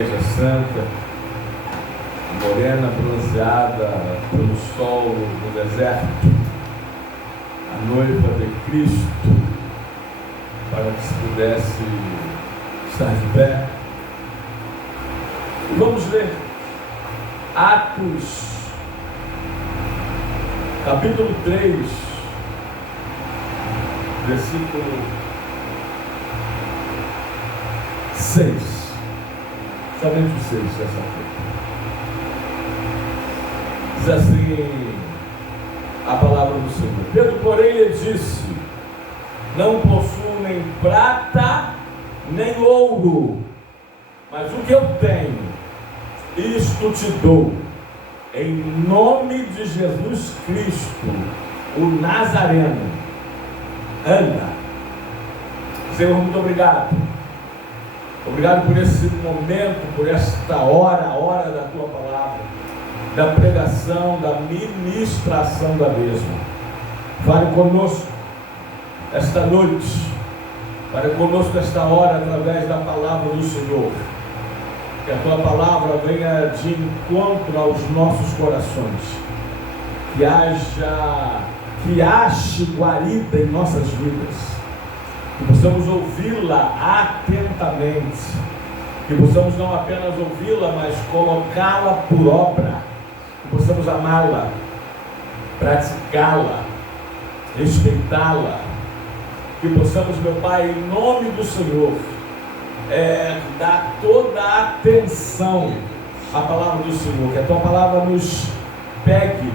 Santa, morena, bronzeada pelo sol no deserto, a noiva de Cristo, para que se pudesse estar de pé. E vamos ler Atos, capítulo 3, versículo 6. Somente o 6 dessa feita. Diz assim a palavra do Senhor. Pedro, porém, lhe disse: não possuo nem prata, nem ouro, mas o que eu tenho, isto te dou. Em nome de Jesus Cristo, o Nazareno, anda. Senhor, muito obrigado. Obrigado por esse momento, por esta hora, a hora da Tua palavra, da pregação, da ministração da mesma. Fale conosco esta noite, fale conosco esta hora através da palavra do Senhor. Que a Tua palavra venha de encontro aos nossos corações. Que ache guarida em nossas vidas. Que possamos ouvi-la atentamente, que possamos não apenas ouvi-la, mas colocá-la por obra, que possamos amá-la, praticá-la, respeitá-la, que possamos, meu Pai, em nome do Senhor, dar toda a atenção à palavra do Senhor, que a Tua palavra nos pegue,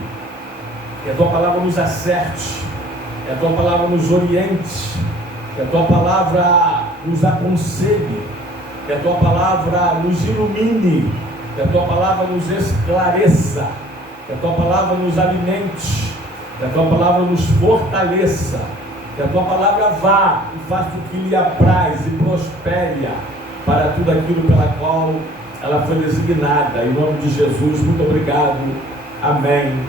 que a Tua palavra nos acerte, que a Tua palavra nos oriente, que a Tua palavra nos aconselhe, que a Tua palavra nos ilumine, que a Tua palavra nos esclareça, que a Tua palavra nos alimente, que a Tua palavra nos fortaleça, que a Tua palavra vá e faça o que lhe apraz e prospere para tudo aquilo pela qual ela foi designada. Em nome de Jesus, muito obrigado. Amém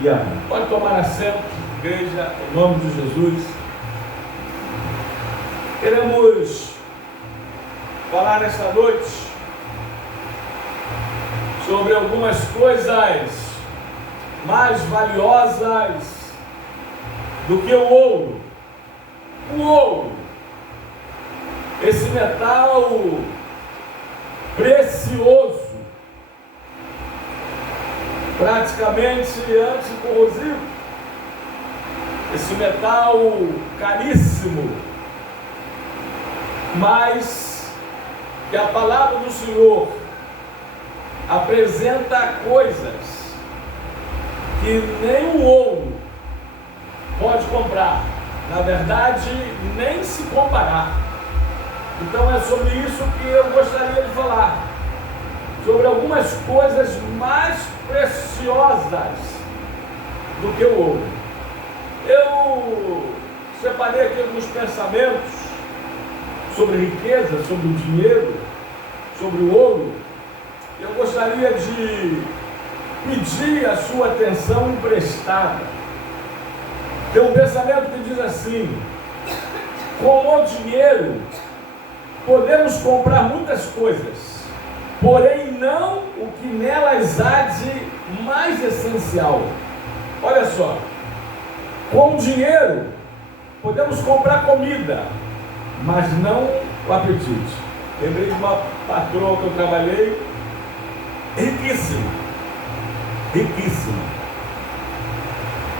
e amém. Pode tomar assento, igreja, em nome de Jesus. Queremos falar nesta noite sobre algumas coisas mais valiosas do que o ouro. O ouro, esse metal precioso, praticamente anticorrosivo, esse metal caríssimo, mas que a palavra do Senhor apresenta coisas que nem o ouro pode comprar, na verdade nem se comparar. Então é sobre isso que eu gostaria de falar, sobre algumas coisas mais preciosas do que o ouro. Eu separei aqui alguns pensamentos sobre riqueza, sobre o dinheiro, sobre o ouro. Eu gostaria de pedir a sua atenção emprestada. Tem um pensamento que diz assim: com o dinheiro podemos comprar muitas coisas, porém não o que nelas há de mais essencial. Olha só, com o dinheiro podemos comprar comida, mas não o apetite. Lembrei de uma patroa que eu trabalhei, riquíssima,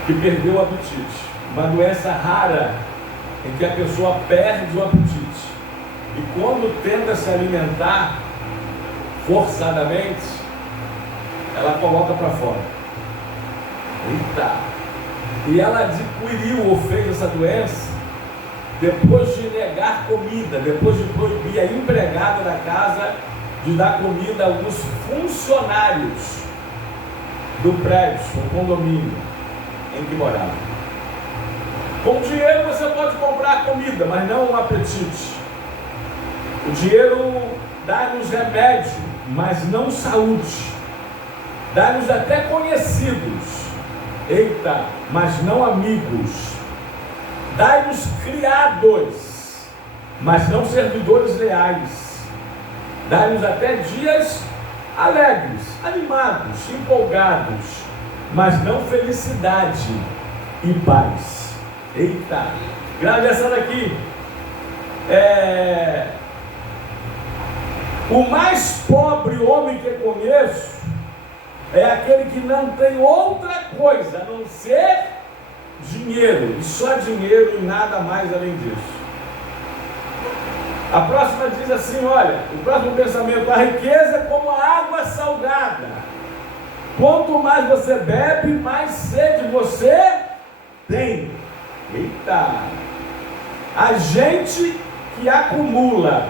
que perdeu o apetite. Uma doença rara em que a pessoa perde o apetite. E quando tenta se alimentar forçadamente, ela coloca para fora. Eita! E ela adquiriu ou fez essa doença depois de negar comida, depois de proibir a empregada da casa de dar comida a alguns funcionários do prédio, do condomínio em que morava. Com dinheiro você pode comprar comida, mas não um apetite. O dinheiro dá-nos remédio, mas não saúde. Dá-nos até conhecidos, eita, mas não amigos. Dai-nos criados, mas não servidores leais. dá-nos até dias alegres, animados, empolgados, mas não felicidade e paz. Eita, grave essa daqui. O mais pobre homem que eu conheço é aquele que não tem outra coisa a não ser dinheiro, e só dinheiro e nada mais além disso. A próxima diz assim, olha, o próximo pensamento: a riqueza é como a água salgada. Quanto mais você bebe, mais sede você tem. Eita! A gente que acumula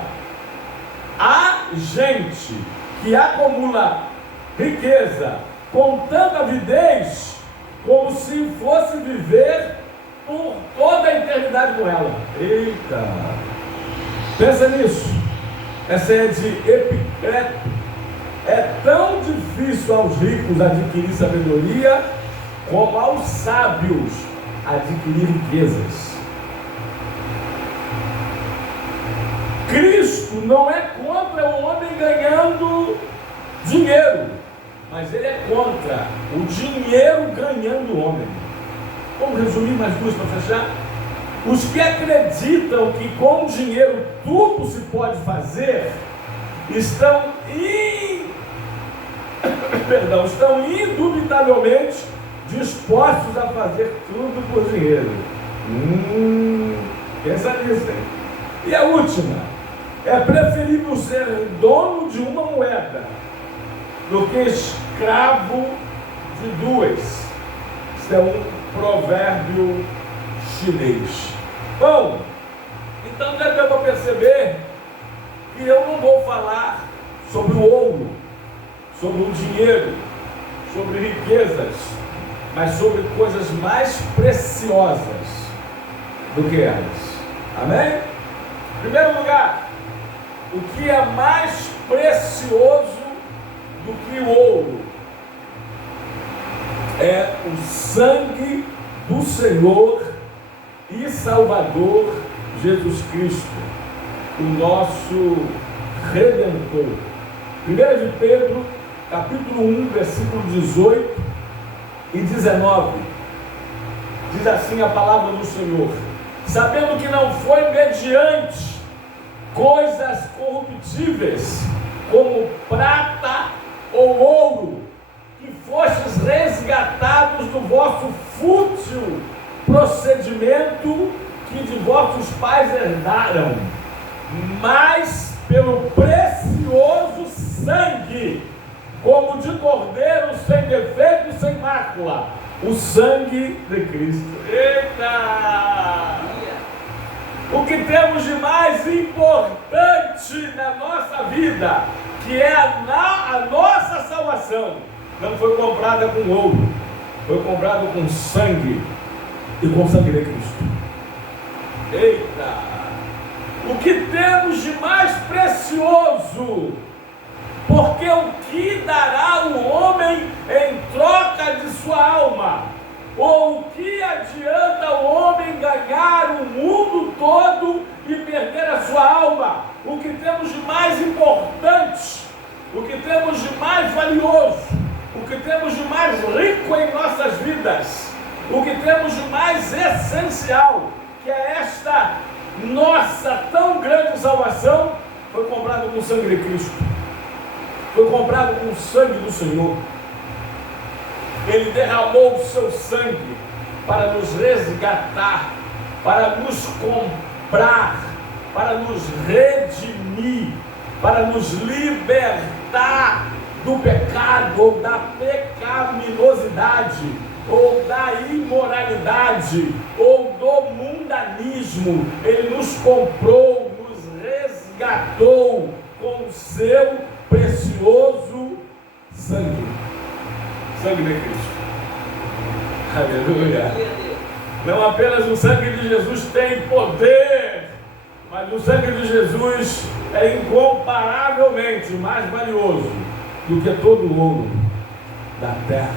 riqueza com tanta avidez, como se fosse viver por toda a eternidade com ela. Eita! Pensa nisso. Essa é de Epicteto. É tão difícil aos ricos adquirir sabedoria, como aos sábios adquirir riquezas. Cristo não é contra o homem ganhando dinheiro, mas ele é contra o dinheiro ganhando o homem. Vamos resumir mais duas para fechar? Os que acreditam que com dinheiro tudo se pode fazer, estão indubitavelmente dispostos a fazer tudo por dinheiro. Pensa nisso, hein? E a última: é preferível ser dono de uma moeda do que escravo de duas. Isso é um provérbio chinês. Bom, então já deu para perceber que eu não vou falar sobre o ouro, sobre o dinheiro, sobre riquezas, mas sobre coisas mais preciosas do que elas. Amém? Em primeiro lugar, o que é mais precioso do que o ouro é o sangue do Senhor e Salvador Jesus Cristo, o nosso Redentor. 1 de Pedro, capítulo 1, versículo 18 e 19, diz assim a palavra do Senhor: sabendo que não foi mediante coisas corruptíveis, como prata ou ouro, que fostes resgatados do vosso fútil procedimento que de vossos pais herdaram, mas pelo precioso sangue, como de cordeiro sem defeito e sem mácula, o sangue de Cristo. Eita! O que temos de mais importante na nossa vida, que é a nossa salvação, não foi comprada com ouro, foi comprada com sangue, e com sangue de Cristo. Eita! O que temos de mais precioso, porque o que dará o homem em troca de sua alma? Ou o que adianta o homem ganhar o mundo todo e perder a sua alma? O que temos de mais importante, o que temos de mais valioso, o que temos de mais rico em nossas vidas, o que temos de mais essencial, que é esta nossa tão grande salvação, foi comprado com o sangue de Cristo, foi comprado com o sangue do Senhor. Ele derramou o seu sangue para nos resgatar, para nos comprar, para nos redimir, para nos libertar do pecado, ou da pecaminosidade, ou da imoralidade, ou do mundanismo. Ele nos comprou, nos resgatou com o seu precioso sangue. Sangue de Cristo. Aleluia. Não apenas o sangue de Jesus tem poder, mas o sangue de Jesus é incomparavelmente mais valioso do que todo o ouro da terra,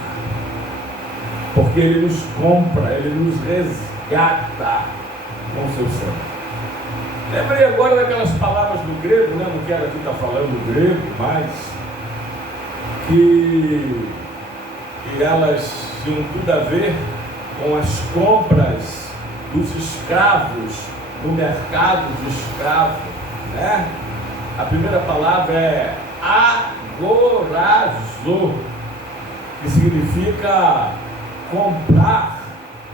porque ele nos compra, ele nos resgata com o seu sangue. Lembrei agora daquelas palavras do grego, né? Não quero aqui estar falando grego, mas que elas tinham tudo a ver com as compras dos escravos no mercado de escravo, né? A primeira palavra é agorazo, que significa comprar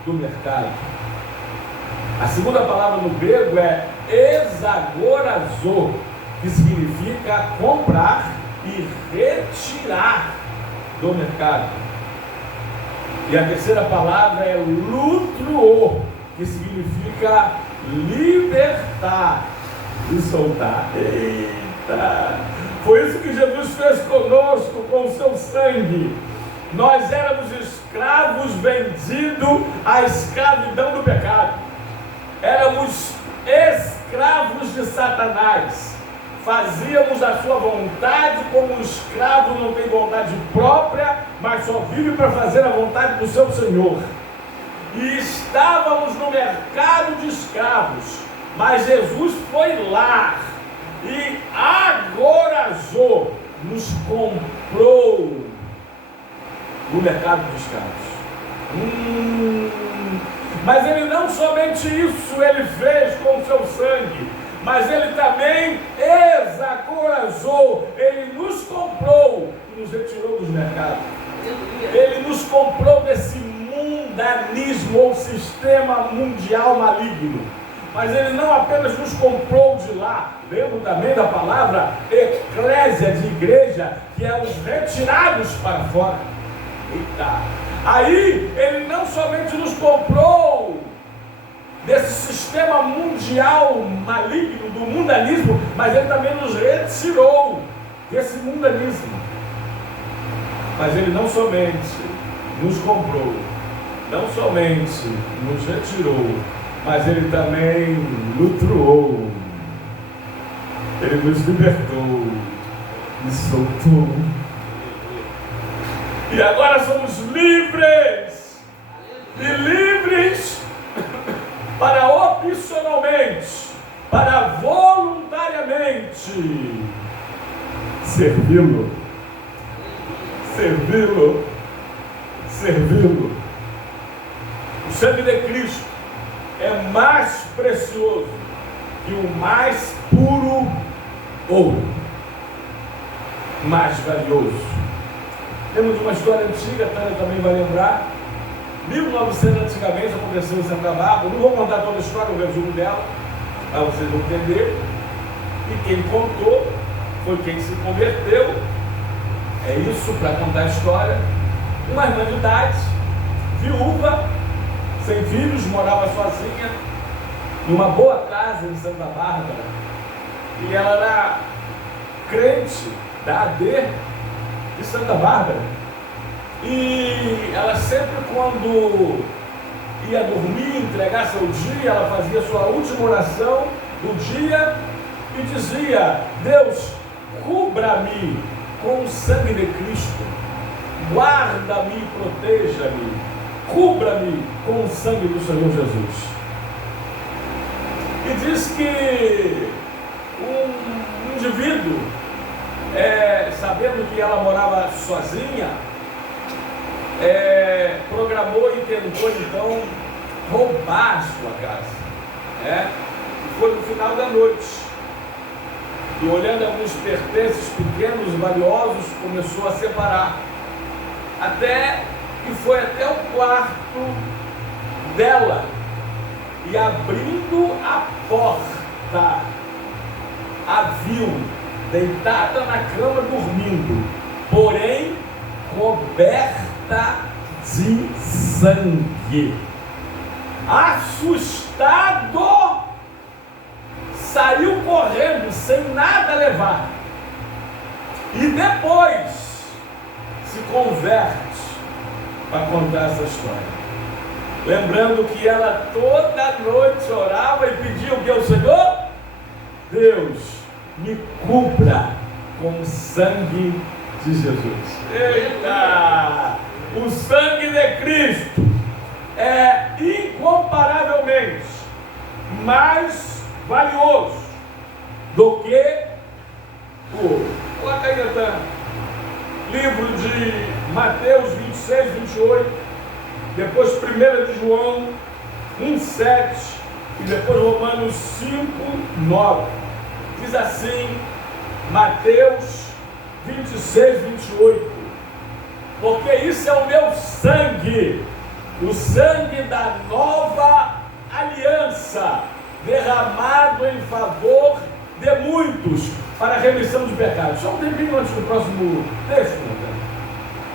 do mercado. A segunda palavra no grego é exagorazo, que significa comprar e retirar do mercado. E a terceira palavra é lutruo, que significa libertar e soltar. Eita! Foi isso que Jesus fez conosco com o seu sangue. Nós éramos escravos vendidos à escravidão do pecado. Éramos escravos de Satanás. Fazíamos a sua vontade, como um escravo não tem vontade própria, mas só vive para fazer a vontade do seu Senhor. E estávamos no mercado de escravos, mas Jesus foi lá e agorazou, nos comprou no mercado de escravos. Mas ele não somente isso ele fez com o seu sangue, mas ele também exagorazou, ele nos comprou e nos retirou dos mercados. Ele nos comprou desse mundanismo ou sistema mundial maligno. Mas ele não apenas nos comprou de lá, lembro também da palavra eclésia, de igreja, que é os retirados para fora. Eita. Aí ele não somente nos comprou desse sistema mundial maligno, do mundanismo, mas ele também nos retirou desse mundanismo. Mas ele não somente nos comprou, não somente nos retirou, mas ele também lutou, ele nos libertou e soltou. E agora somos livres, e livres para opcionalmente, para voluntariamente servi-lo, servi-lo, servi-lo. O sangue de Cristo é mais precioso que o mais puro ouro, mais valioso. Temos uma história antiga, a Tânia também vai lembrar. 1900 antigamente aconteceu em Santa Bárbara. Não vou contar toda a história, o resumo dela, para vocês entenderem. E quem contou foi quem se converteu. É isso, para contar a história. Uma irmã de idade, viúva, sem filhos, morava sozinha, numa boa casa em Santa Bárbara. E ela era crente da AD de Santa Bárbara. E ela sempre, quando ia dormir, entregar seu dia, ela fazia sua última oração do dia e dizia: Deus, cubra-me com o sangue de Cristo, guarda-me e proteja-me, cubra-me com o sangue do Senhor Jesus. E diz que um indivíduo, sabendo que ela morava sozinha, programou e tentou então roubar a sua casa. E foi no final da noite. E olhando alguns pertences pequenos e valiosos, começou a separar. Até que foi até o quarto dela. E abrindo a porta, a viu deitada na cama dormindo, porém coberta de sangue. Assustado, saiu correndo sem nada levar. E depois se converte para contar essa história. Lembrando que ela toda noite orava e pedia o que ao Senhor? Deus, me cubra com o sangue de Jesus. Eita! O sangue de Cristo é incomparavelmente mais valioso do que o ouro. Coloca aí, Natan. Livro de Mateus 26, 28, depois 1 de João 1, 7 e depois Romanos 5, 9. Diz assim, Mateus 26, 28. Porque isso é o meu sangue, o sangue da nova aliança, derramado em favor de muitos, para a remissão dos pecados. Só um tempinho antes do próximo texto, né?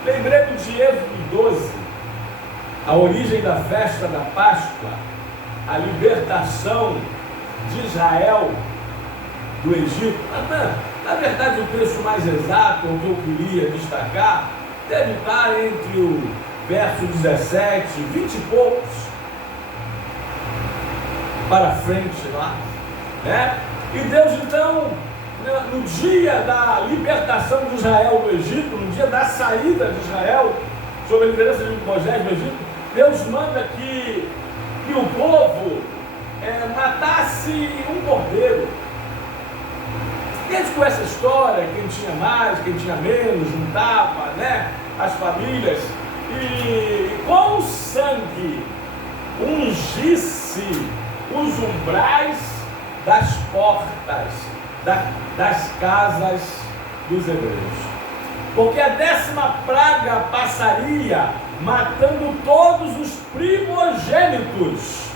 Lembrei de Êxodo 12, a origem da festa da Páscoa, a libertação de Israel do Egito. Na verdade, o texto mais exato, o que eu queria destacar, deve estar entre o verso 17, 20 e poucos, para frente lá, né? E Deus, então, no dia da libertação de Israel do Egito, no dia da saída de Israel, sob a liderança de Moisés do Egito, Deus manda que o povo matasse um cordeiro. Eles com essa história, quem tinha mais, quem tinha menos, juntava, né, as famílias, e com o sangue ungisse os umbrais das portas das casas dos hebreus. Porque a 10ª praga passaria matando todos os primogênitos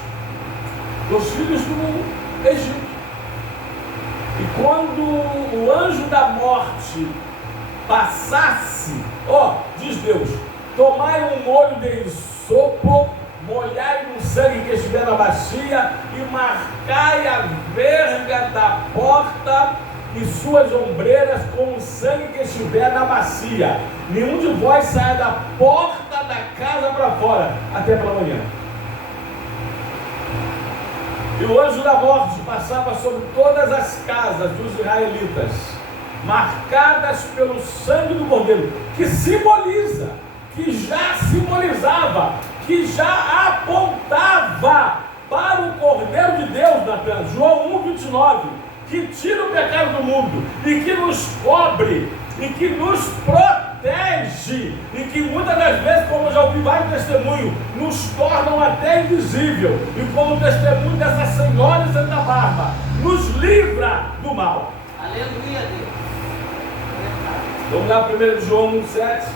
dos filhos do Egito. E quando o anjo da morte passasse, diz Deus, tomai um molho de isopo, molhai no sangue que estiver na bacia e marcai a verga da porta e suas ombreiras com o sangue que estiver na bacia. Nenhum de vós saia da porta da casa para fora, até pela manhã. E o anjo da morte passava sobre todas as casas dos israelitas, marcadas pelo sangue do cordeiro, que simboliza, que já simbolizava, que já apontava para o Cordeiro de Deus, Natan, João 1,29, que tira o pecado do mundo e que nos cobre e que nos protege e que muitas das vezes, como eu já ouvi vários testemunhos, nos tornam até invisível, e como testemunho dessa Senhora de Santa Bárbara, nos livra do mal. Aleluia, Deus. Vamos lá, 1 João 1, 7.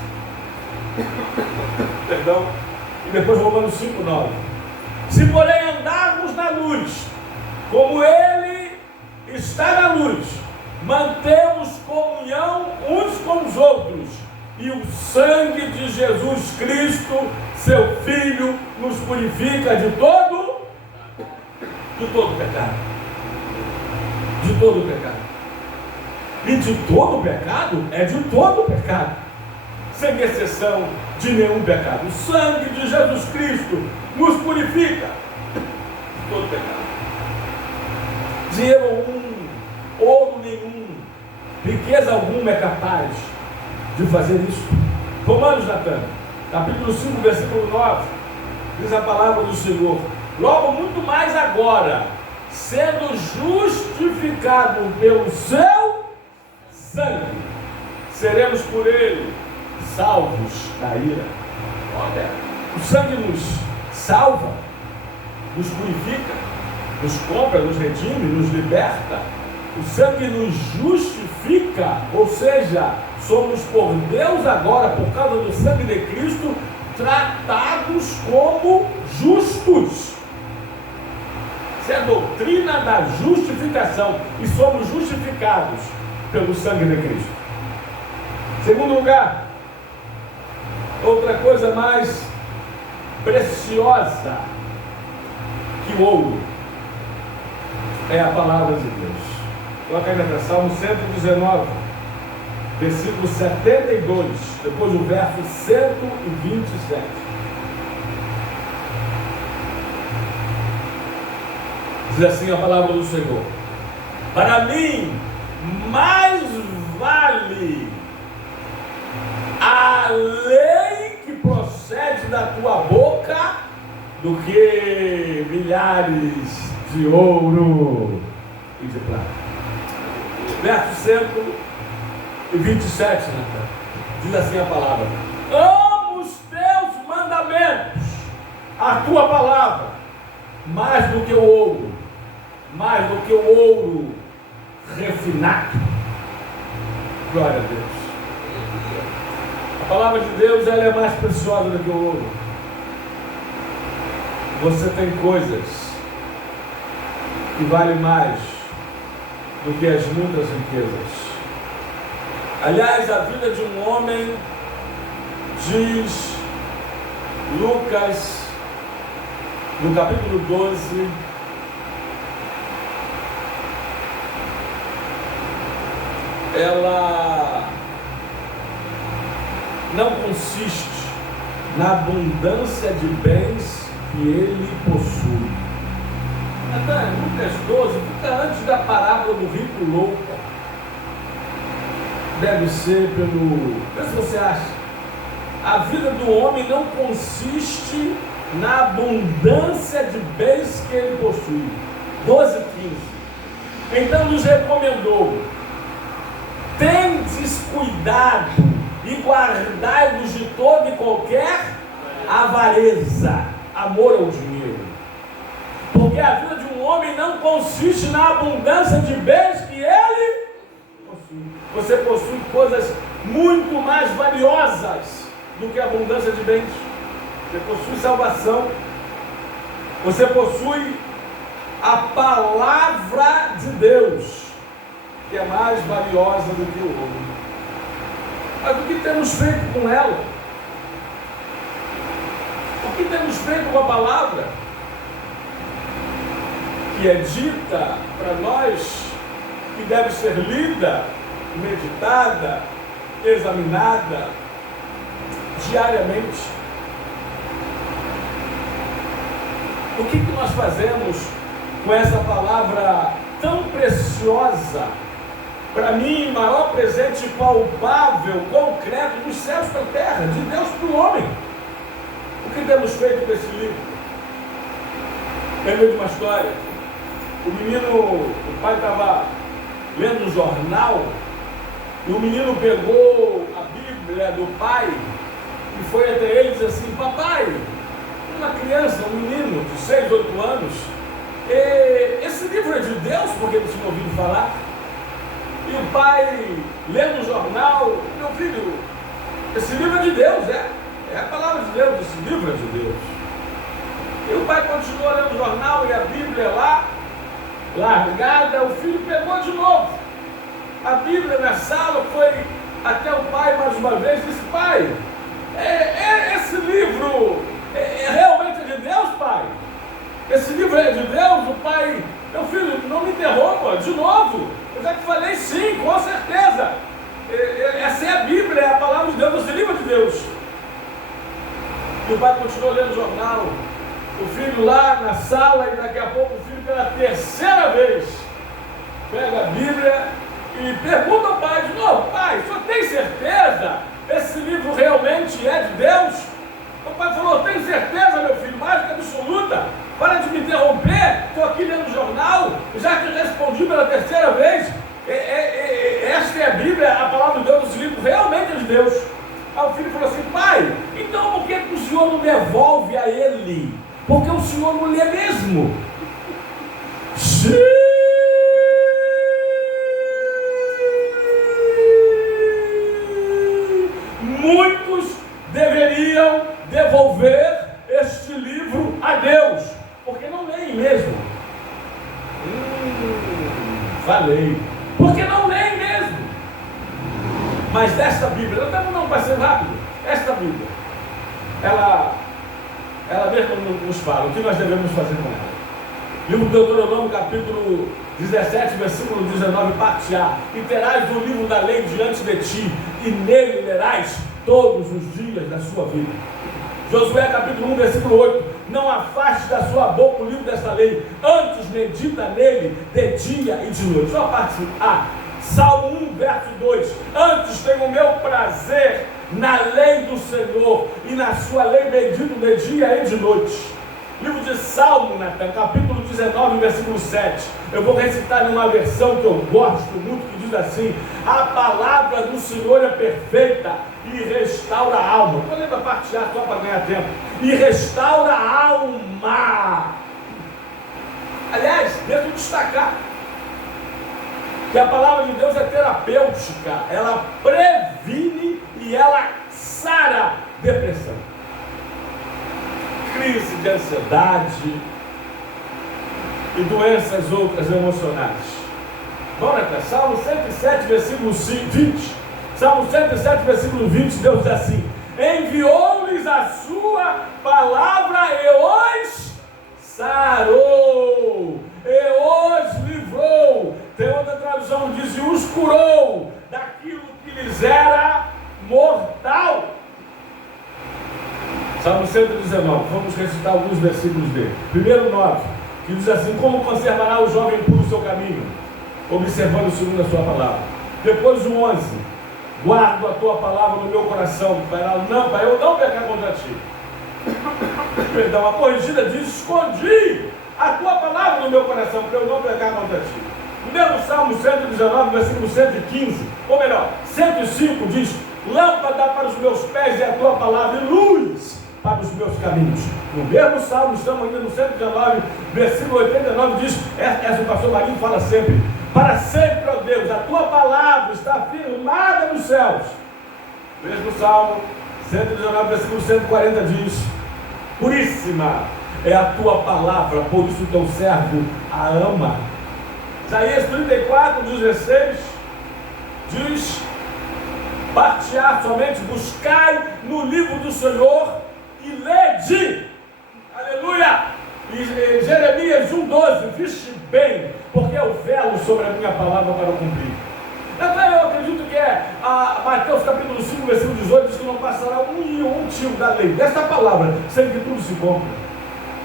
Perdão. E depois Romanos 5, 9. Se porém andarmos na luz, como Ele está na luz, mantemos comunhão uns com os outros, e o sangue de Jesus Cristo, seu Filho, nos purifica de todo pecado. De todo pecado. E de todo pecado é de todo pecado, sem exceção de nenhum pecado. O sangue de Jesus Cristo nos purifica de todo pecado. Dinheiro algum, ouro nenhum, riqueza alguma é capaz de fazer isso. Romanos, Natan, capítulo 5, versículo 9, diz a palavra do Senhor: logo muito mais agora, sendo justificado pelo seu sangue, seremos por ele salvos da ira. Olha, o sangue nos salva, nos purifica, nos compra, nos redime, nos liberta. O sangue nos justifica, ou seja, somos por Deus agora, por causa do sangue de Cristo, tratados como justos. Isso é a doutrina da justificação, e somos justificados pelo sangue de Cristo. Segundo lugar, outra coisa mais preciosa que o ouro é a palavra de Deus. Coloca aí na Salmo 119, versículo 72, depois do verso 127. Diz assim a palavra do Senhor: para mim, mais vale a lei que procede da tua boca do que milhares de ouro. e de prata. Verso 127, né? Diz assim a palavra: amo os teus mandamentos, a tua palavra, mais do que o ouro, mais do que o ouro refinado. Glória a Deus. A palavra de Deus, ela é mais preciosa do que o ouro. Você tem coisas que valem mais do que as muitas riquezas. Aliás, a vida de um homem, diz Lucas, no capítulo 12, ela não consiste na abundância de bens que ele possui. Então, Lucas 12 fica antes da parábola do rico louco. Deve ser pelo... Vê se você acha. A vida do homem não consiste na abundância de bens que ele possui. 12:15. Então nos recomendou: tendes cuidado e guardai-vos de toda e qualquer avareza, amor ao dinheiro. Porque a vida de um homem não consiste na abundância de bens que ele possui. Você possui coisas muito mais valiosas do que a abundância de bens. Você possui salvação. Você possui a palavra de Deus, que é mais valiosa do que o ouro. Mas o que temos feito com ela? O que temos feito com a palavra? Que é dita para nós, que deve ser lida, meditada, examinada diariamente. O que nós fazemos com essa palavra tão preciosa? Para mim, maior presente palpável, concreto dos céus para a terra, de Deus para o homem. O que temos feito com esse livro? Lembrei de uma história. O pai estava lendo um jornal, e o menino pegou a Bíblia do pai e foi até ele e disse assim: papai, uma criança, um menino de 6, 8 anos, esse livro é de Deus? Porque ele tinha ouvido falar. E o pai, lendo o jornal: meu filho, esse livro é de Deus, é a palavra de Deus, esse livro é de Deus. E o pai continuou lendo o jornal e a Bíblia lá, largada. O filho pegou de novo a Bíblia na sala, foi até o pai mais uma vez e disse: pai, esse livro realmente é de Deus, pai? Esse livro é de Deus? O pai: meu filho, não me interrompa, de novo. Eu já te falei sim, com certeza. Essa é a Bíblia, é a palavra de Deus, esse livro é de Deus. E o pai continuou lendo o jornal. O filho lá na sala, e daqui a pouco o filho, pela terceira vez, pega a Bíblia e pergunta ao pai de novo: pai, o senhor tem certeza? Esse livro realmente é de Deus? O pai falou: tenho certeza, meu filho, mais que absoluta. Para de me interromper, estou aqui lendo o jornal, já te respondi pela terceira vez. Esta é a Bíblia, a palavra de Deus, esse livro realmente é de Deus. Aí o filho falou assim: pai, então por que o senhor não devolve a ele? Porque o senhor não lê mesmo. Muitos deveriam devolver este livro a Deus, porque não leem mesmo. Falei. Porque não leem mesmo. Mas esta Bíblia, não vai ser rápido. Esta Bíblia, ela mesma nos fala o que nós devemos fazer com ela. Livro do Deuteronômio, capítulo 17, versículo 19, parte A: e terás o livro da lei diante de ti, e nele lerás todos os dias da sua vida. Josué, capítulo 1, versículo 8: não afaste da sua boca o livro desta lei, antes medita nele de dia e de noite. Só a parte A. Salmo 1, verso 2: antes tenho o meu prazer na lei do Senhor, e na sua lei medito de dia e de noite. Livro de Salmo, Natan, capítulo 19, versículo 7. Eu vou recitar em uma versão que eu gosto muito, que diz assim: a palavra do Senhor é perfeita e restaura a alma. Vou ler para partilhar só para ganhar tempo. E restaura a alma. Aliás, deixa eu destacar que a palavra de Deus é terapêutica. Ela previne e ela sara depressão, crise de ansiedade e doenças outras emocionais. Vamos até Salmo 107, versículo 20. Salmo 107, versículo 20, Deus diz assim: enviou-lhes a sua palavra e os sarou, e os livrou. Tem outra tradução que diz: e os curou daquilo que lhes era mortal. Salmo 119, vamos recitar alguns versículos dele. Primeiro 9, que diz assim: como conservará o jovem puro o seu caminho, observando segundo a sua palavra. Depois o 11, guardo a tua palavra no meu coração, para eu não pecar contra ti. Perdão, a corrigida diz: escondi a tua palavra no meu coração, para eu não pecar contra ti. No mesmo Salmo 119, versículo 115, ou melhor, 105 diz: lâmpada para os meus pés é a tua palavra e luz para os meus caminhos. No mesmo Salmo, estamos ainda no 119, versículo 89, diz, essa o pastor Marinho fala sempre: para sempre, ó Deus, a tua palavra está firmada nos céus. O mesmo Salmo 119, versículo 140 diz: puríssima é a tua palavra, por isso teu servo a ama. Isaías 34, 16 diz: partear somente, buscai no livro do Senhor e lede. Aleluia! E Jeremias 1,12, viste bem, porque eu velo sobre a minha palavra para cumprir. Então eu acredito que Mateus capítulo 5, versículo 18, diz que não passará um tio da lei desta palavra, sem que tudo se cumpra.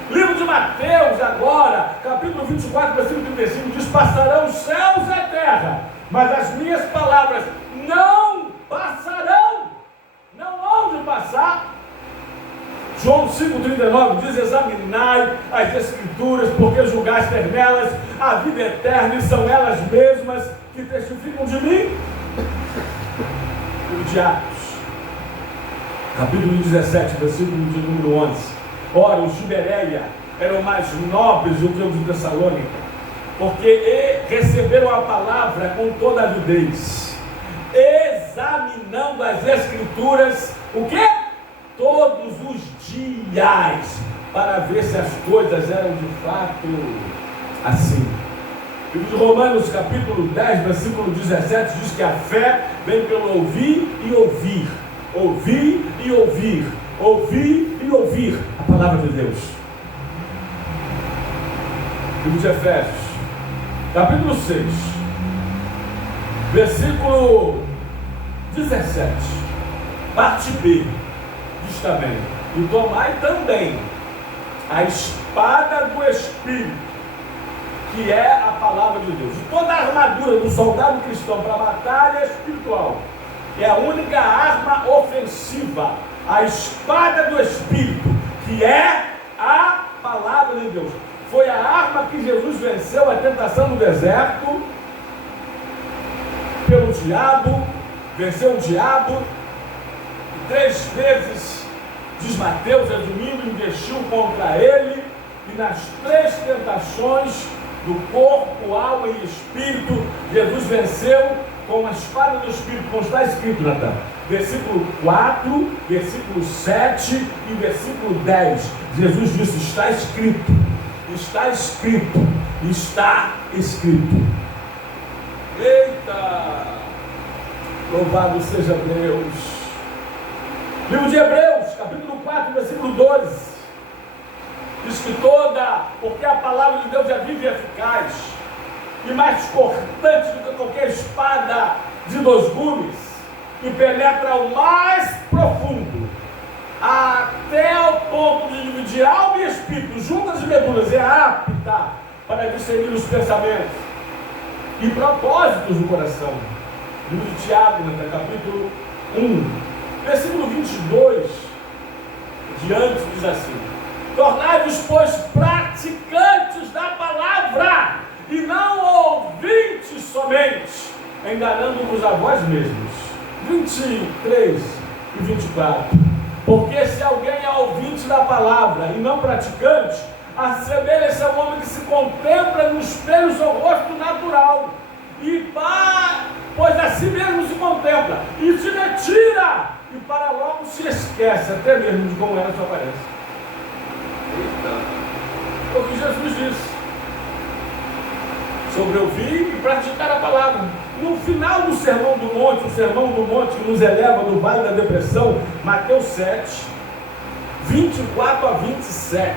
Livro de Mateus agora, capítulo 24, versículo 35, diz: passarão os céus e a terra, mas as minhas palavras não passarão, não hão de passar. João 5,39 diz: examinai as escrituras, porque julgaste nelas a vida eterna, e são elas mesmas que testificam de mim. Livro de Atos, capítulo 17, versículo de número 11. Ora, os de Bereia eram mais nobres do que os de Tessalônica, porque receberam a palavra com toda avidez, examinando as escrituras, o quê? Todos os dias, para ver se as coisas eram de fato assim. Livro de Romanos, capítulo 10, versículo 17, diz que a fé vem pelo ouvir e ouvir, ouvir e ouvir, ouvir e ouvir a palavra de Deus. Livro de Efésios, capítulo 6, versículo 17, parte B, diz também: e tomai também a espada do Espírito, que é a palavra de Deus. E toda a armadura do soldado cristão para a batalha espiritual é a única arma ofensiva, a espada do Espírito, que é a palavra de Deus. Foi a arma que Jesus venceu a tentação no deserto, pelo diabo, venceu o diabo, e 3 vezes, diz Mateus, resumindo, investiu contra ele, e nas 3 tentações do corpo, alma e espírito, Jesus venceu com a espada do Espírito, como está escrito, Natan. Versículo 4, versículo 7 e versículo 10. Jesus disse: está escrito, está escrito, está escrito. Eita! Louvado seja Deus. Livro de Hebreus, capítulo 4, versículo 12. Diz que porque a palavra de Deus é viva e eficaz, e mais cortante do que qualquer espada de 2 gumes, e penetra ao mais profundo, até o ponto de dividir alma e espírito, juntas e medulas, é apta para discernir os pensamentos e propósitos do coração. Livro de Tiago, capítulo 1, versículo 22, diante diz assim: tornai-vos Sejamos, pois, praticantes da palavra, e não ouvintes somente, enganando-vos a vós mesmos. 23 e 24. Porque se alguém é ouvinte da palavra e não praticante, assemelha-se a um homem que se contempla no espelho seu rosto natural, pois a si mesmo se contempla, e se retira, e para logo se esquece, até mesmo de como era a sua aparência. Eita. O que Jesus disse sobre ouvir e praticar a palavra. No final do Sermão do Monte, o Sermão do Monte que nos eleva do Vale da Depressão, Mateus 7, 24 a 27,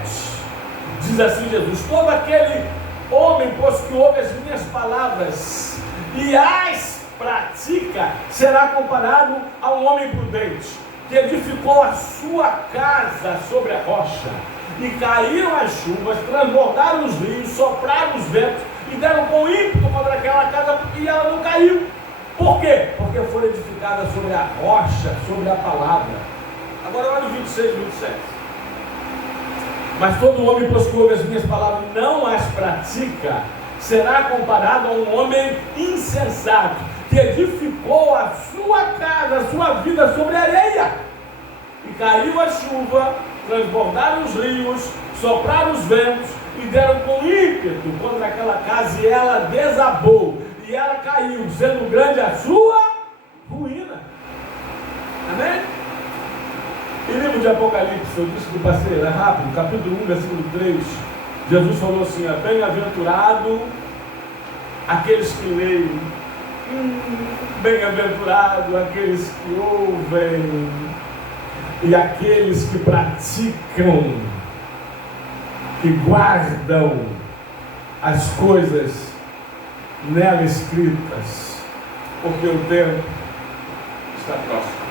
diz assim Jesus: todo aquele homem, pois que ouve as minhas palavras e as pratica, será comparado a um homem prudente, que edificou a sua casa sobre a rocha, e caíram as chuvas, transbordaram os rios, sopraram os ventos, e deram com ímpeto contra aquela casa, e ela não caiu. Por quê? Porque foi edificada sobre a rocha, sobre a palavra. Agora olha o 26 e 27. Mas todo homem, pois que ouve as minhas palavras e não as pratica, será comparado a um homem insensato, que edificou a sua casa, a sua vida sobre a areia. E caiu a chuva, transbordaram os rios, sopraram os ventos, e deram com ímpeto contra aquela casa, e ela desabou, e ela caiu, sendo grande a sua ruína. Amém? E livro de Apocalipse, eu disse que eu passei, é rápido, capítulo 1, versículo 3, Jesus falou assim: bem-aventurado aqueles que leem, bem-aventurado aqueles que ouvem, e aqueles que praticam, que guardam as coisas nela escritas, porque o tempo está próximo.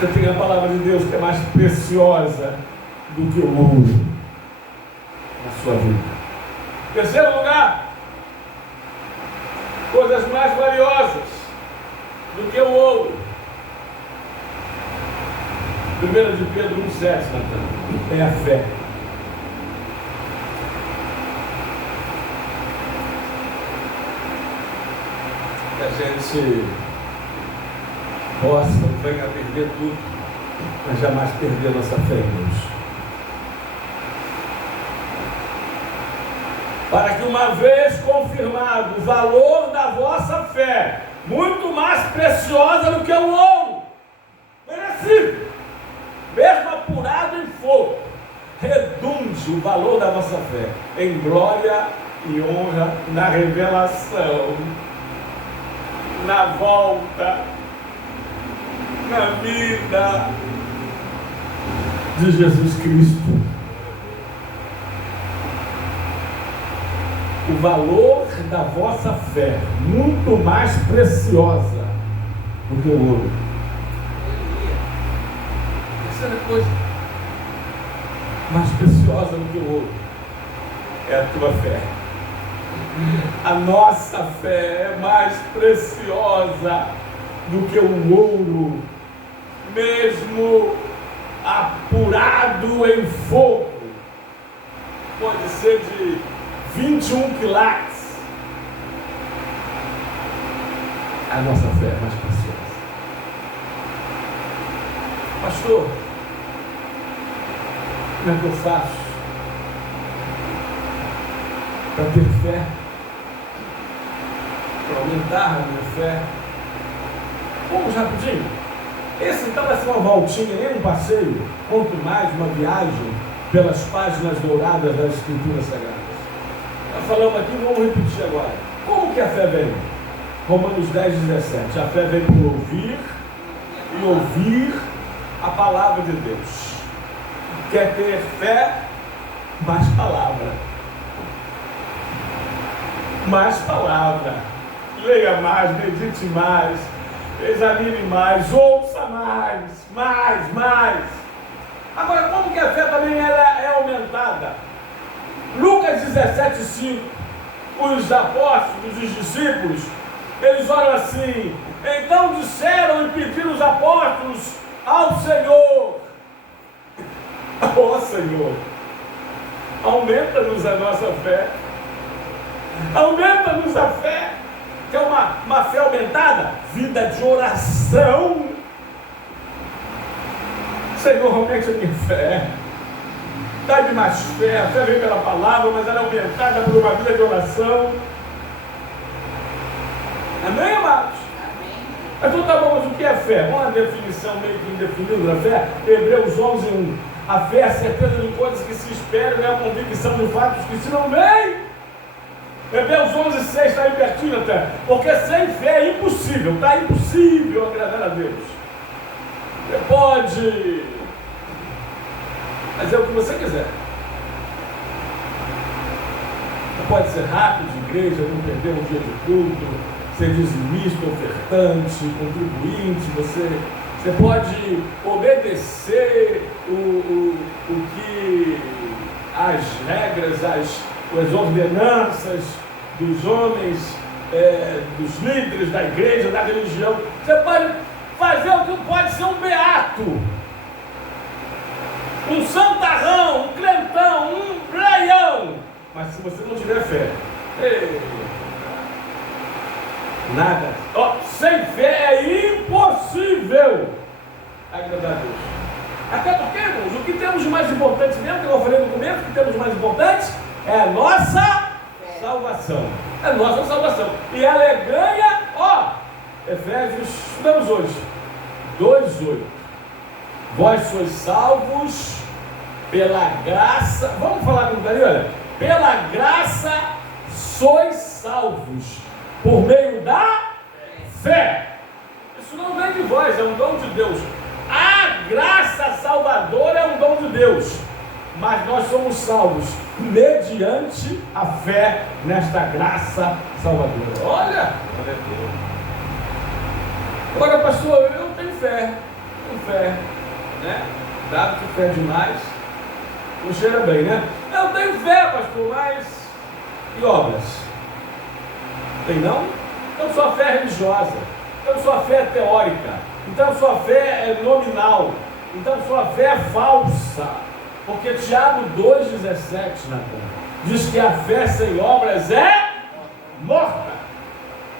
Você tem a palavra de Deus, que é mais preciosa do que o ouro na sua vida. Terceiro lugar, coisas mais valiosas do que o ouro. 1 de Pedro 1,7, é a fé. Que a gente possa, venha a perder tudo, mas jamais perder nossa fé em Deus. Para que, uma vez confirmado o valor da vossa fé, muito mais preciosa do que o ouro, perecível, mesmo apurado em fogo, redunde o valor da vossa fé em glória e honra na revelação, na volta, na vida de Jesus Cristo. O valor da vossa fé, muito mais preciosa do que o ouro. Terceira coisa, mais preciosa do que o ouro, é a tua fé. A nossa fé é mais preciosa do que o ouro, mesmo apurado em fogo. Pode ser de 21 quilates. A nossa fé é mais preciosa. Pastor, como é que eu faço para ter fé, para aumentar a minha fé? Vamos rapidinho. Esse então vai ser uma voltinha, nem um passeio, quanto mais uma viagem pelas páginas douradas das Escrituras Sagradas. Nós falamos aqui, vamos repetir agora. Como que a fé vem? Romanos 10, 17. A fé vem por ouvir e ouvir a palavra de Deus. Quer ter fé? Mais palavra. Mais palavra. Leia mais, medite mais, examine mais, ouça mais. Agora, como que a fé também ela é aumentada? Lucas 17:5, os apóstolos, os discípulos, eles oram assim: então disseram e pediram os apóstolos ao Senhor: ó Senhor, aumenta-nos a nossa fé. Aumenta-nos a fé. Quer uma fé aumentada? Vida de oração. Senhor, aumente a minha fé. Dá-me mais fé. A fé vem pela palavra, mas ela é aumentada por uma vida de oração. Amém, amados? Então tá bom, mas o que é fé? Uma definição meio que indefinida da fé. Hebreus 11:1. A fé é a certeza de coisas que se esperam e a convicção de fatos que se não veem. Hebreus 11:6 está aí pertinho até. Porque sem fé é impossível, está impossível agradar a Deus. Você pode fazer o que você quiser. Você pode ser rápido de igreja, não perder um dia de culto, ser dizimista, ofertante, contribuinte, você pode obedecer o que as regras, as ordenanças dos homens, dos líderes da igreja, da religião. Você pode fazer o que pode ser um beato, um santarrão, um crentão, um bleião, mas se você não tiver fé, nada. Sem fé é impossível agradar a Deus. Até porque, irmãos, o que temos de mais importante mesmo, que eu falei no começo, o que temos de mais importante é a nossa salvação. É a nossa salvação. E ela é ganha, Efésios, estudamos hoje, 2:8. Vós sois salvos pela graça. Vamos falar com ele, olha. Pela graça sois salvos por meio da fé. Isso não vem de vós, é um dom de Deus. A graça salvadora é um dom de Deus, mas nós somos salvos mediante a fé nesta graça salvadora. Olha! Agora, pastor, eu tenho fé, né? Dado que fé demais não cheira bem, né? Eu tenho fé, pastor, mas e obras? Tem não? Então sua fé é religiosa, então sua fé é teórica, então sua fé é nominal, então sua fé é falsa, porque Tiago 2,17 na conta diz que a fé sem obras é morta.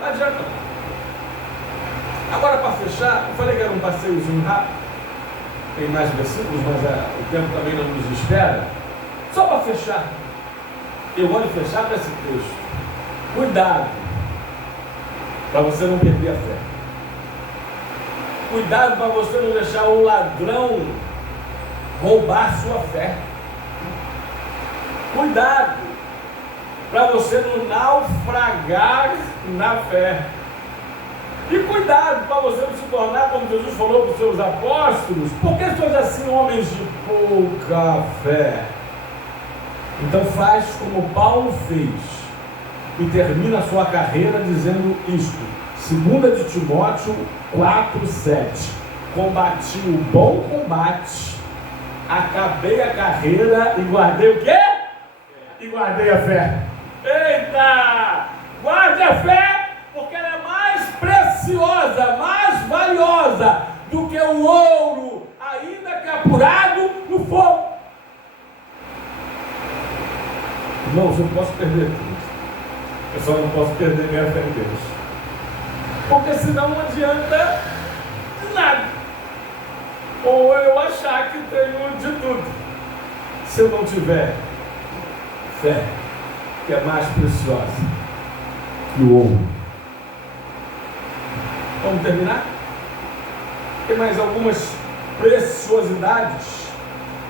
Não adianta. Agora, para fechar, eu falei que era um passeiozinho rápido, tem mais versículos, mas o tempo também não nos espera. Só para fechar, eu vou fechar para esse texto. Cuidado, para você não perder a fé. Cuidado para você não deixar o ladrão roubar sua fé. Cuidado para você não naufragar na fé. E cuidado para você não se tornar, como Jesus falou para os seus apóstolos, porque sois assim homens de pouca fé. Então faz como Paulo fez e termina a sua carreira dizendo isto, 2 de Timóteo 4:7. Combati o bom combate, acabei a carreira e guardei o quê? E guardei a fé. Eita! Guarde a fé, porque ela é mais preciosa, mais valiosa do que o ouro, ainda que apurado no fogo. Irmãos, eu posso perder tudo, eu só não posso perder minha fé em Deus, porque senão não adianta nada, ou eu achar que tenho de tudo, se eu não tiver fé, que é mais preciosa que o ouro. Vamos terminar? Tem mais algumas preciosidades,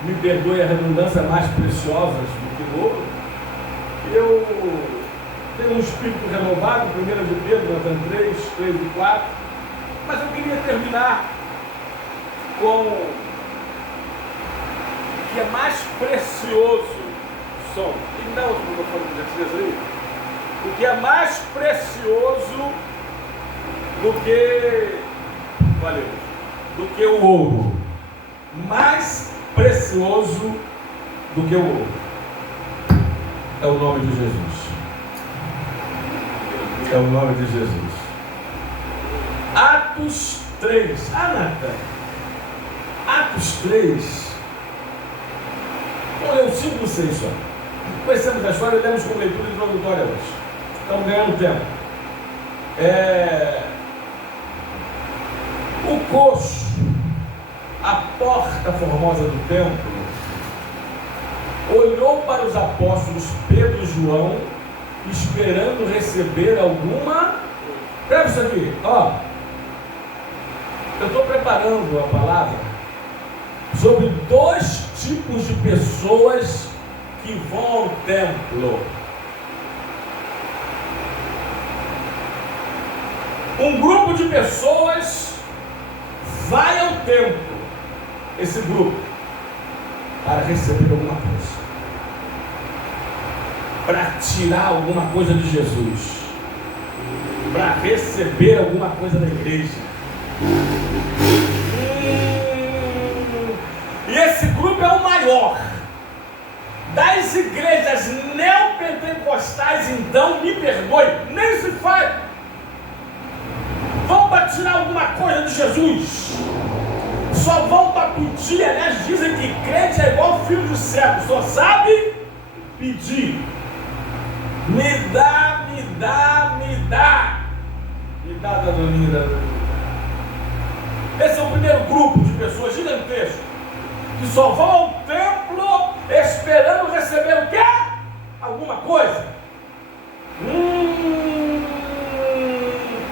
me perdoe a redundância, mais preciosas do que o ouro. Eu tenho um espírito renovado, 1 de Pedro, 3 e 4, mas eu queria terminar com o que é mais precioso. Som, e me dá outro microfone de gentileza aí. O que é mais precioso do que, valeu, do que o ouro, mais precioso do que o ouro, é o nome de Jesus. É o nome de Jesus. Atos 3. Natan. Atos 3 Vamos ler o 5 e 6 só. Conhecemos a história e lemos com leitura introdutória hoje. Estamos ganhando tempo. O coxo, a porta formosa do templo, olhou para os apóstolos Pedro e João, esperando receber alguma. Presta isso aqui, ó. Eu estou preparando a palavra sobre 2 tipos de pessoas que vão ao templo. Um grupo de pessoas vai ao templo, esse grupo, para receber alguma coisa, para tirar alguma coisa de Jesus, para receber alguma coisa da igreja. E esse grupo é o maior das igrejas neopentecostais. Então, me perdoe, nem se faz. Vão para tirar alguma coisa de Jesus, só vão para pedir. Aliás, dizem que crente é igual filho de cego, só sabe pedir. Me dá, me dá, me dá. Me dá, Dadoninha. Esse é o primeiro grupo de pessoas gigantesco, que só vão ao templo esperando receber o quê? Alguma coisa.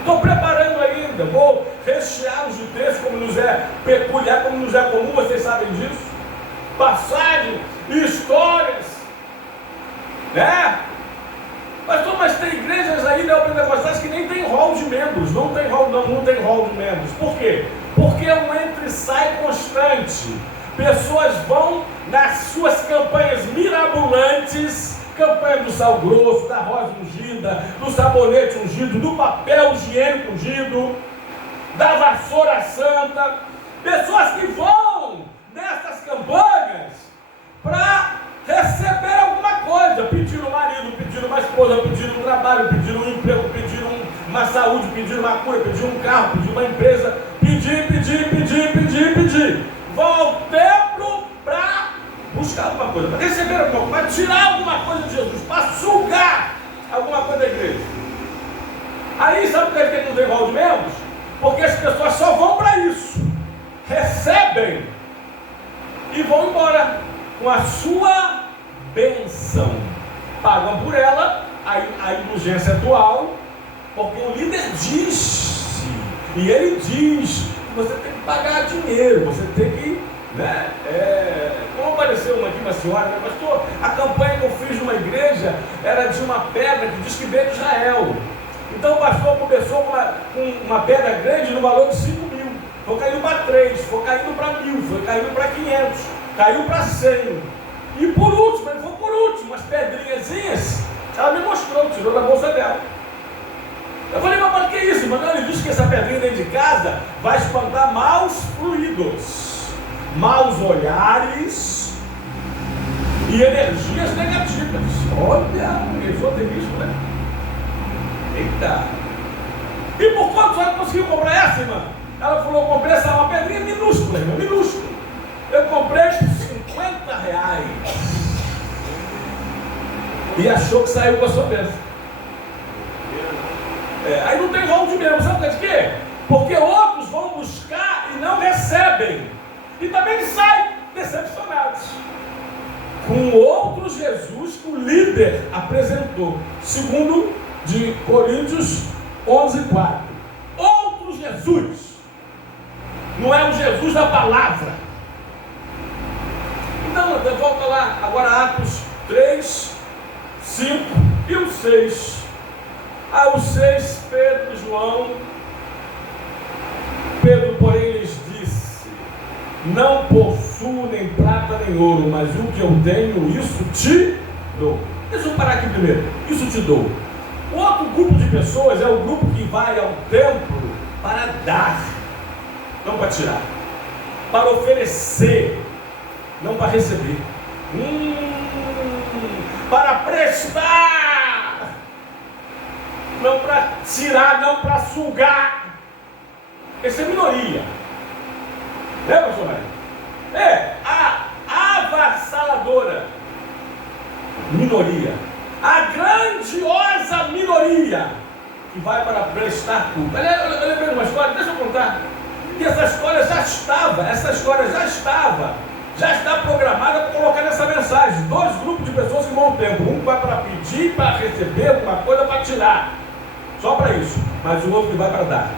Estou preparando ainda, vou rechear os textos como nos é peculiar, como nos é comum, vocês sabem disso. Passagens, histórias, né? Mas tem igrejas aí neopentecostais que nem tem rol de membros, não tem rol de membros. Por quê? Porque é um entra e sai constante. Pessoas vão nas suas campanhas mirabolantes, campanha do sal grosso, da rosa ungida, do sabonete ungido, do papel higiênico ungido, da vassoura santa. Pessoas que vão nessas campanhas para receber alguma coisa, pedindo um marido, pedindo uma esposa, pedindo um trabalho, pedindo um emprego, pedindo uma saúde, pedindo uma cura, pedindo um carro, pedindo uma empresa, pedir. Vão ao templo para buscar alguma coisa, para receber alguma coisa, para tirar alguma coisa de Jesus, para sugar alguma coisa da igreja. Aí sabe por que não tem rol de membros? Porque as pessoas só vão para isso, recebem e vão embora com a sua bênção, pagam por ela a indulgência atual, porque o líder disse, e ele diz que você tem que pagar dinheiro, você tem que, né? Como apareceu uma senhora, né? Pastor, a campanha que eu fiz numa igreja era de uma pedra que diz que veio de Israel. Então o pastor começou com uma pedra grande no valor de 5 mil, foi caindo para 3, foi caindo para 1.000, foi caindo para 500, caiu para 100. E por último, ele falou por último, umas pedrinhazinhas, ela me mostrou, tirou da bolsa dela. Eu falei, mas que é isso? Mas ele disse que essa pedrinha dentro de casa vai espantar maus fluidos, maus olhares e energias negativas. Olha, esoterismo, né? Eita! E por quanto ela conseguiu comprar essa, irmã? Ela falou, eu comprei essa, uma pedrinha minúscula, irmã, minúscula. Eu comprei por R$50. E achou que saiu com a sua bênção. Aí não tem rol de membro, sabe por quê? Porque outros vão buscar e não recebem. E também saem decepcionados com outro Jesus que o líder apresentou. Segundo de Coríntios 11:4. Outro Jesus. Não é o Jesus da palavra. Então, volta lá, agora Atos 3, 5 e o 6. O 6, Pedro e João. Pedro, porém, lhes disse: não possuo nem prata nem ouro, mas o que eu tenho, isso te dou. Deixa eu parar aqui primeiro. Isso te dou. O outro grupo de pessoas é o grupo que vai ao templo para dar, não para tirar, para oferecer, não para receber, para prestar, não para tirar, não para sugar. Essa é minoria, né, pastor Maria? A avassaladora minoria, a grandiosa minoria que vai para prestar culto. Eu lembrei de uma história, deixa eu contar, que essa história já está programada para colocar nessa mensagem. 2 grupos de pessoas que vão ao templo, um vai para pedir, para receber alguma coisa, para tirar, só para isso, mas o outro que vai para dar,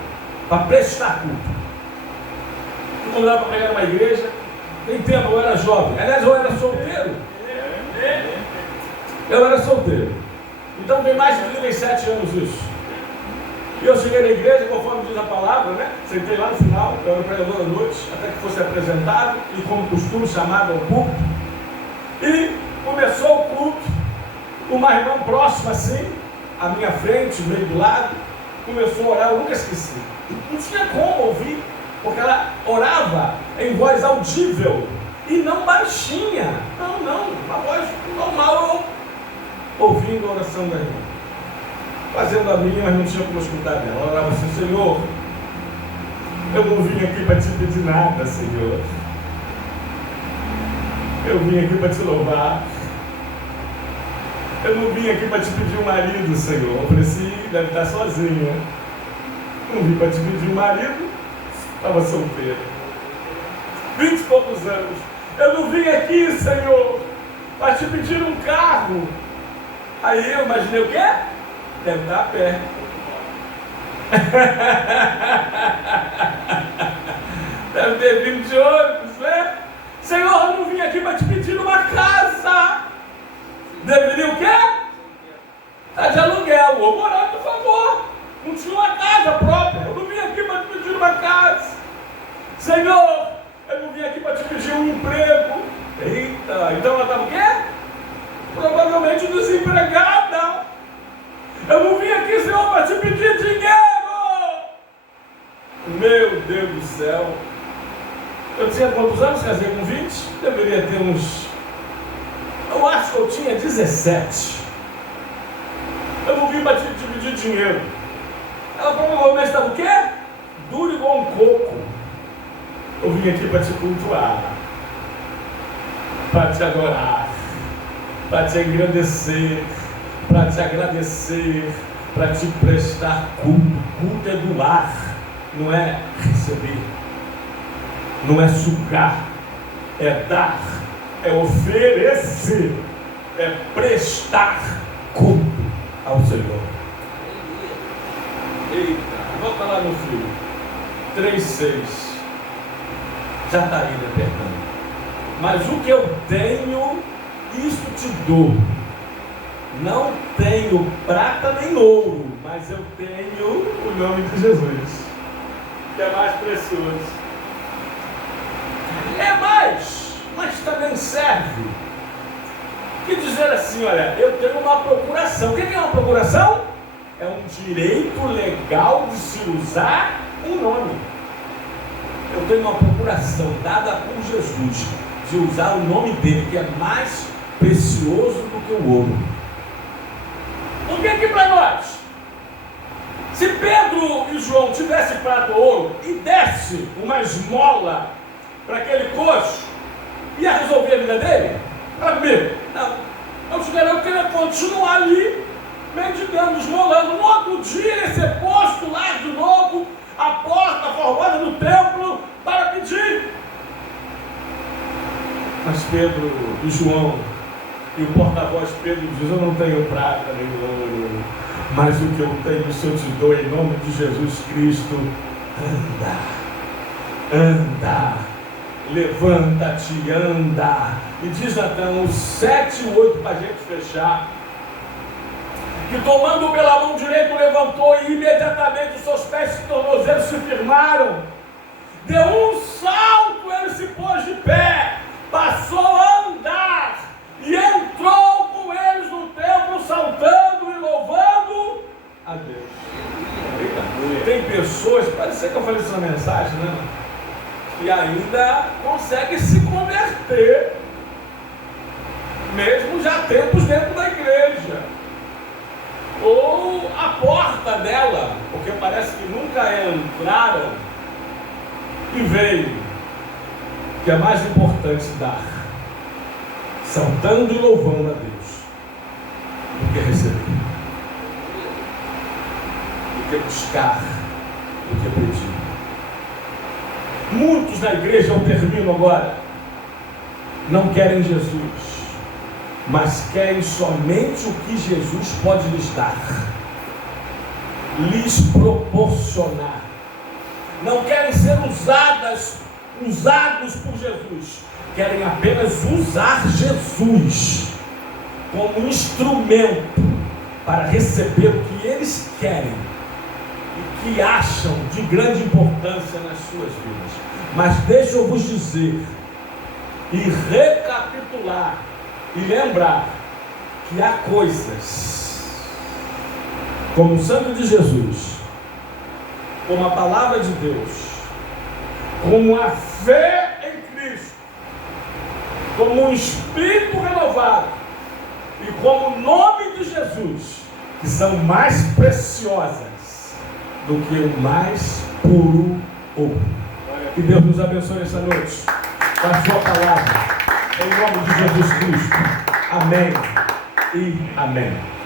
para prestar culto. Eu convidava para pregar numa igreja, tem tempo, eu era jovem, aliás eu era solteiro, então tem mais de 37 anos isso. E eu cheguei na igreja, conforme diz a palavra, né? Sentei lá no final, eu era o pregador da noite, até que fosse apresentado, e como costume, chamado ao culto. E começou o culto, uma irmã próxima assim, à minha frente, meio do lado, começou a orar, eu nunca esqueci. Não tinha como ouvir, porque ela orava em voz audível, e não baixinha. Não, uma voz normal, ouvindo a oração da irmã. Fazendo a minha, mas não tinha como escutar dela. Ela orava assim: Senhor, eu não vim aqui para te pedir nada, Senhor. Eu vim aqui para te louvar. Eu não vim aqui para te pedir um marido, Senhor. Eu falei assim: deve estar sozinha. Não vim para te pedir um marido, estava solteira. 20 e poucos anos. Eu não vim aqui, Senhor, para te pedir um carro. Aí eu imaginei o quê? Deve estar a pé. Deve ter vindo de ônibus, né? Senhor, eu não vim aqui para te pedir uma casa. Deveria o quê? Está de aluguel. Vou morar, por favor. Não tinha uma casa própria. Eu não vim aqui para te pedir uma casa. Senhor, eu não vim aqui para te pedir um emprego. Eita, então ela estava o quê? Provavelmente desempregada. Eu não vim aqui, Senhor, para te pedir dinheiro. Meu Deus do céu. Eu tinha quantos anos? Casei com 20? Deveria ter uns... Eu acho que eu tinha 17. Eu não vim para te pedir dinheiro. Ela provavelmente estava o quê? Duro igual um coco. Eu vim aqui para te cultuar, para te adorar, para te engrandecer, para te agradecer, para te prestar culto. Culto é doar, não é receber, não é sugar, é dar, é oferecer, é prestar culto ao Senhor. Eita, volta lá no filho 3:6. Já está aí, né, perdão. Mas o que eu tenho, isso te dou. Não tenho prata nem ouro, mas eu tenho o nome de Jesus, que é mais precioso. É mais, mas também serve. Que dizer assim, olha, eu tenho uma procuração. O que é uma procuração? É um direito legal de se usar um nome. Eu tenho uma procuração dada por Jesus de usar o nome dele, que é mais precioso do que o ouro. O que é que para nós? Se Pedro e João tivessem prata ou ouro e desse uma esmola para aquele coxo, ia resolver a vida dele? Para comer? Não. Eu te garanto que ele ia continuar ali, mendigando, esmolando. No outro dia ele ia ser posto lá de novo, a porta formosa do templo, para pedir. Mas Pedro e João, e o porta-voz Pedro diz: eu não tenho prata nem ouro, mas o que eu tenho, se eu te dou em nome de Jesus Cristo, anda, levanta-te, anda. E diz Natan, os 7 e 8, para a gente fechar, que tomando pela mão direita levantou, e imediatamente os seus pés e tornozelos se firmaram. Deu um salto, ele se pôs de pé, passou a andar e entrou com eles no templo, saltando e louvando a Deus. Tem pessoas, pode ser que eu falei isso na mensagem, né? Que ainda conseguem se converter, mesmo já tempos dentro da igreja, ou a porta dela, porque parece que nunca entraram, e veio, que é mais importante dar, saltando e louvando a Deus. que receber, do que buscar, do que pedir. Muitos na igreja, eu termino agora, não querem Jesus, mas querem somente o que Jesus pode lhes dar, lhes proporcionar. Não querem ser usados por Jesus, querem apenas usar Jesus como instrumento para receber o que eles querem e que acham de grande importância nas suas vidas. Mas deixa eu vos dizer e recapitular e lembrar que há coisas como o sangue de Jesus, como a palavra de Deus, como a fé em Cristo, como um espírito renovado e como o nome de Jesus, que são mais preciosas do que o mais puro ouro. Que Deus nos abençoe essa noite com a sua palavra, em nome de Jesus Cristo. Amém e amém.